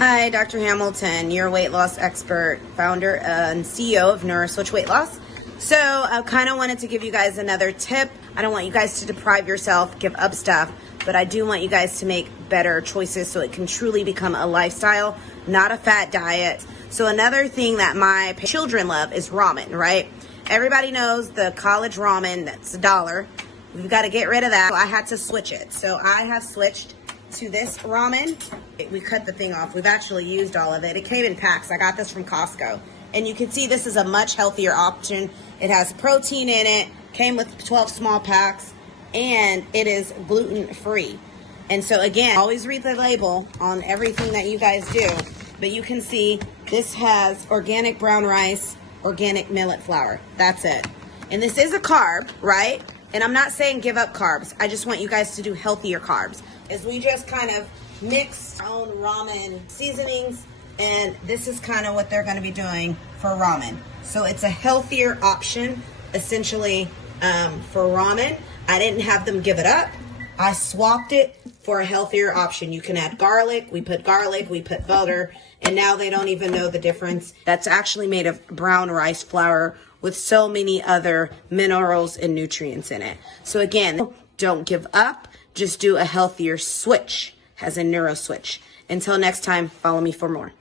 Hi, Dr. Hamilton, your weight loss expert, founder and CEO of NeuroSwitch Weight Loss. So I kind of wanted to give you guys another tip. I don't want you guys to deprive yourself, give up stuff, but I do want you guys to make better choices so it can truly become a lifestyle, not a fat diet. So another thing that my children love is ramen, right? Everybody knows the college ramen, that's $1. We've got to get rid of that. So I had to switch it. So I have switched to this ramen. We cut the thing off. We've actually used all of it. It came in packs. I got this from Costco. And you can see this is a much healthier option. It has protein in it, came with 12 small packs, and it is gluten-free. And so again, always read the label on everything that you guys do. But you can see this has organic brown rice, organic millet flour. That's it. And this is a carb, right? And I'm not saying give up carbs. I just want you guys to do healthier carbs. As we just kind of mix our own ramen seasonings, and this is kind of what they're going to be doing for ramen. So it's a healthier option, essentially, for ramen. I didn't have them give it up. I swapped it for a healthier option. You can add garlic. We put butter, and now they don't even know the difference. That's actually made of brown rice flour with so many other minerals and nutrients in it. So again, don't give up. Just do a healthier switch, as in NeuroSwitch. Until next time, follow me for more.